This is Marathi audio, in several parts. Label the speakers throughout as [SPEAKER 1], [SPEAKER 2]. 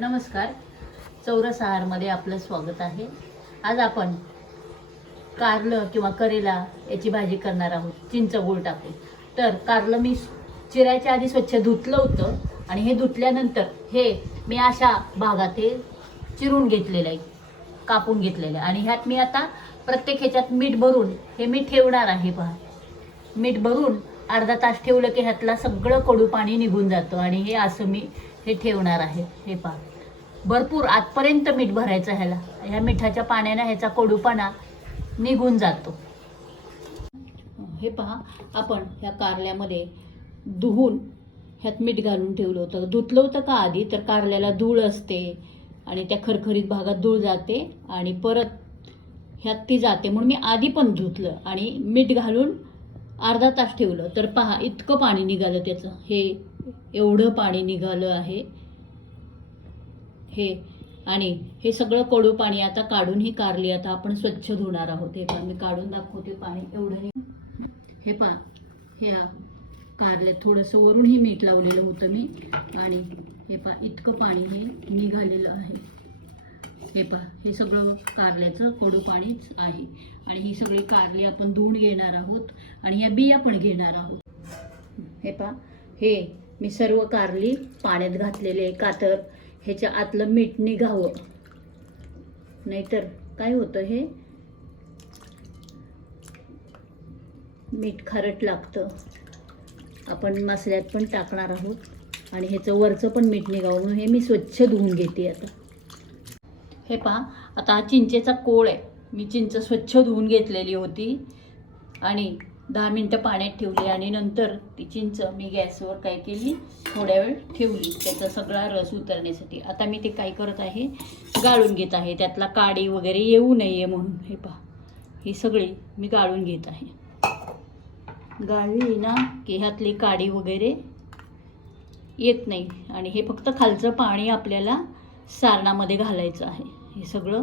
[SPEAKER 1] नमस्कार. चौरस आहारमध्ये आपलं स्वागत आहे. आज आपण कारलं किंवा करेला याची भाजी करणार आहोत. चिंच गोळ टाकून. तर कारलं मी चिरायच्या आधी स्वच्छ धुतलं होतं आणि हे धुतल्यानंतर हे मी अशा भागात हे चिरून घेतलेलं आहे. कापून घेतलेलं आहे. आणि ह्यात मी आता प्रत्येक ह्याच्यात मीठ भरून हे मी ठेवणार आहे पहा. मीठ भरून अर्धा तास ठेवलं की ह्यातला सगळं कडू पाणी निघून जातं आणि हे असं मी हे ठेवणार आहे हे पहा भरपूर आतपर्यंत मीठ भरायचं ह्याला. ह्या मिठाच्या पाण्याने ह्याचा कडूपणा निघून जातो. हे पहा आपण ह्या कारल्यामध्ये धुवून ह्यात मीठ घालून ठेवलं होतं. धुतलं होतं का आधी? तर कारल्याला धूळ असते आणि त्या खरखरीत भागात धूळ जाते आणि परत ह्यात ती जाते. म्हणून मी आधी पण धुतलं आणि मीठ घालून अर्धा तास ठेवलं. तर पहा इतकं पाणी निघालं त्याचं. हे एवढं पाणी निघालं आहे. हे आणि हे सगळं कडू पाणी आता काढून ही कारली. आता आपण स्वच्छ धुणार आहोत. हे पण मी काढून दाखवते पाणी एवढं हे. पहा हे कारल्यात थोडंसं वरूनही मीठ लावलेलं होतं मी. आणि हे पहा इतकं पाणी हे निघालेलं आहे. हे पहा हे सगळं कारल्याचं कडू पाणीच आहे. आणि ही सगळी कारली आपण धुवून घेणार आहोत. आणि या बिया पण घेणार आहोत. हे पहा हे मी सर्व कारली पाण्यात घातलेले कातर ह्याच्या आतलं मीठ निघावं. नाहीतर काय होतं हे? मीठ खारट लागतं. आपण मसाल्यात पण टाकणार आहोत आणि ह्याचं वरचं पण मीठ निघावं म्हणून हे मी स्वच्छ धुवून घेते आता. हे पहा आता हा चिंचेचा कोळ आहे. मी चिंच स्वच्छ धुवून घेतलेली होती आणि दहा मिनटं पाण्यात ठेवली आणि नंतर ती चिंच मी गॅसवर काय केली? थोड्या वेळ ठेवली. त्याचा सगळा रस उतरण्यासाठी. आता मी ते काय करत आहे? गाळून घेत आहे. त्यातला काडी वगैरे येऊ नये म्हणून. हे पहा. ही सगळी मी गाळून घेत आहे. गाळली ना की ह्यातली काडी वगैरे येत नाही. आणि हे फक्त खालचं पाणी आपल्याला सारणामध्ये घालायचं आहे. हे सगळं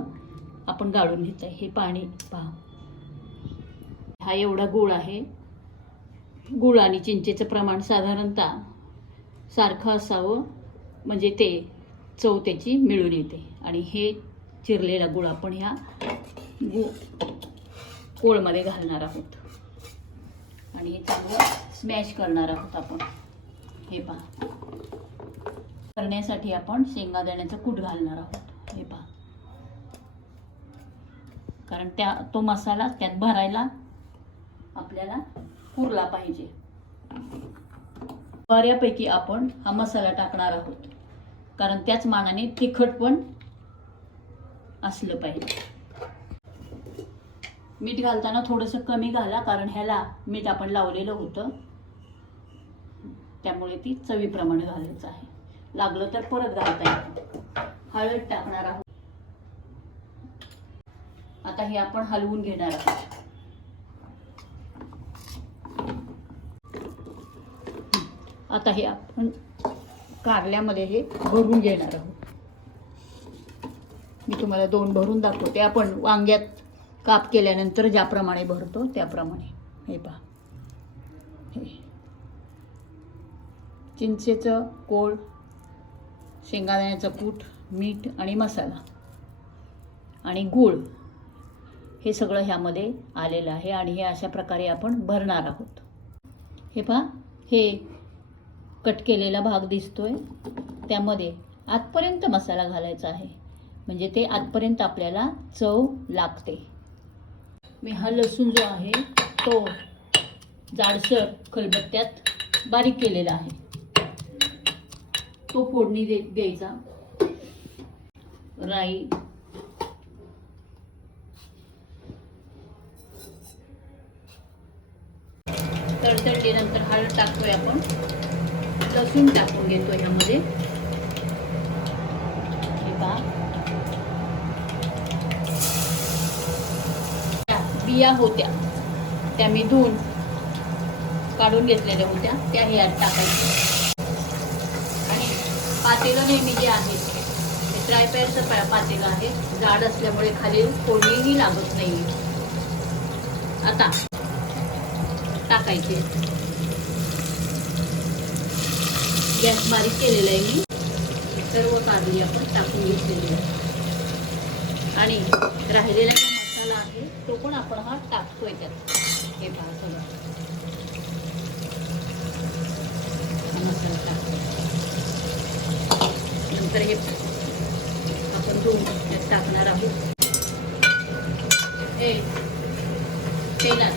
[SPEAKER 1] आपण गाळून घेत आहे. हे पाणी पहा. हा एवढा गुळ आहे. गुळ आणि चिंचेचं प्रमाण साधारणतः सारखं असावं. म्हणजे ते चव त्याची मिळून येते. आणि हे चिरलेला गुळ आपण ह्या गु पोळमध्ये घालणार आहोत. आणि हे चांगलं स्मॅश करणार आहोत आपण. हे पहा. करण्यासाठी आपण शेंगादाण्याचं कूट घालणार आहोत. हे पहा. कारण त्या तो मसाला त्यात भरायला आपल्याला पुरला पाहिजे. बऱ्यापैकी आपण हा मसाला टाकणार आहोत. कारण त्याच मानाने तिखट पण असलं पाहिजे. मीठ घालताना थोडंसं कमी घाला कारण ह्याला मीठ आपण लावलेलं होतं. त्यामुळे ती चवीप्रमाणे घालायचं आहे. लागलं तर परत घालता येतं. हळद टाकणार आहोत. आता हे आपण हलवून घेणार आहोत. आता हे आपण कारल्यामध्ये हे भरून घेणार आहोत. मी तुम्हाला दोन भरून दाखवते. आपण वांग्यात काप केल्यानंतर ज्याप्रमाणे भरतो त्याप्रमाणे. हे पहा. हे. चिंचेचं कोळ शेंगादाण्याचं कूट मीठ आणि मसाला आणि गूळ हे सगळं ह्यामध्ये आलेलं आहे आणि हे अशा प्रकारे आपण भरणार आहोत. हे पहा. हे कट केलेला भाग दिसतोय. त्यामध्ये आतपर्यंत मसाला घालायचा आहे. म्हणजे ते आतपर्यंत आपल्याला चव लागते. मी हा लसूण जो आहे तो जाडसर खलबत्त्यात बारीक केलेला आहे. तो फोडणी दे द्यायचा. राई. तडतडलीनंतर हळद टाकतोय आपण. लसूण टाकून घेतो ह्यामध्ये त्या बिया होत्या. त्या मी धुवून काढून घेतलेल्या होत्या. त्या ह्यात टाकायच्या. आणि पातेलं नेहमी जे आहे ते ट्रायपॅरचं पातेलं आहे. जाड असल्यामुळे खाली कोणीही लागत नाही आता टाकायचे. गॅस बारीक केलेला आहे मी. सर्व कारली आपण टाकून घेतलेली आहे. आणि राहिलेला जो मसाला आहे तो पण आपण हा टाकतोय त्यात. हे पहा सगळं. मसाला टाकतो नंतर हे आपण दोन त्यात टाकणार आहोत. हे तेलात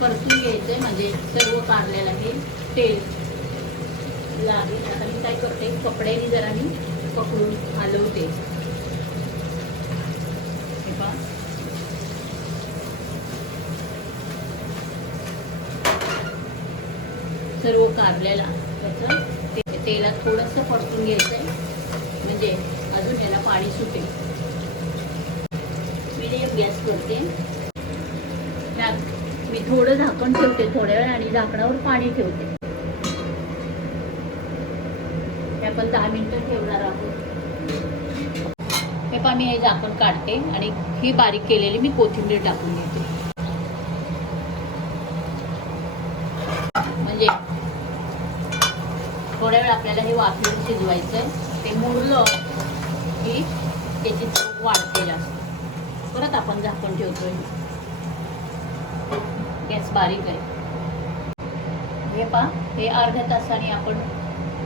[SPEAKER 1] परतून आहे म्हणजे सर्व कारल्याला हे तेल लागेल आता मी काय करते कपड्याने जरा मी पकडून हलवते. सर्व कारल्याला त्याचं ते तेलात थोडंसं परतून घ्यायचंय. म्हणजे अजून याला पाणी सुटेल. मिडियम गॅस करते. मी थोडं झाकण ठेवते थोड्या वेळ आणि झाकणावर पाणी ठेवते हे आपण दहा मिनटं ठेवणार आहोत. हे पहा मी हे झाकण काढते आणि ही बारीक केलेली मी कोथिंबीर टाकून घेते म्हणजे थोड्या वेळ आपल्याला हे वाफेवर शिजवायचं आहे. ते मुरलं की त्याची चव वाढते जास्त. परत आपण झाकण ठेवतोय. गॅस बारीक आहे. हे पहा हे अर्ध्या तासाने आपण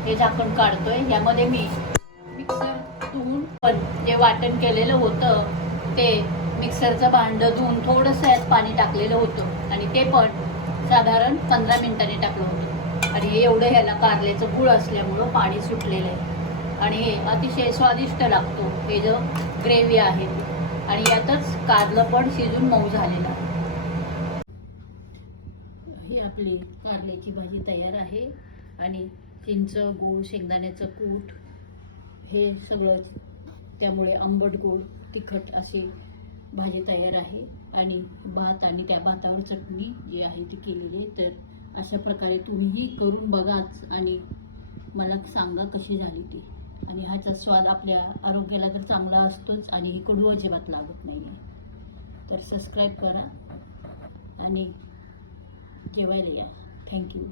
[SPEAKER 1] हे झाकण काढतोय यामध्ये मी मिक्सर धुवून पण जे वाटण केलेलं होतं ते मिक्सरचं भांडं धुवून थोडंसं यात पाणी टाकलेलं होतं. आणि ते पण साधारण पंधरा मिनिटांनी टाकलं होतं. आणि हे एवढं ह्याला कारल्याचं गुळ असल्यामुळं पाणी सुटलेलं आहे. आणि हे अतिशय स्वादिष्ट लागतो. हे जो ग्रेव्ही आहे आणि यातच कारलं पण शिजून मऊ झालेलं आहे. ही आपली कारल्याची भाजी तयार आहे. आणि चिंच गूळ शेंगदाण्याचं कूट हे सगळं त्यामुळे आंबट गोड तिखट अशी भाजी तयार आहे. आणि भात आणि त्या भातावर चटणी जी आहे ती केलेली आहे. तर अशा प्रकारे तुम्हीही करून बघाच आणि मला सांगा कशी झाली ती. आणि ह्याचा स्वाद आपल्या आरोग्याला तर चांगला असतोच आणि ही कडू अजिबात लागत नाही. तर सबस्क्राईब करा आणि जेवायला या. थँक्यू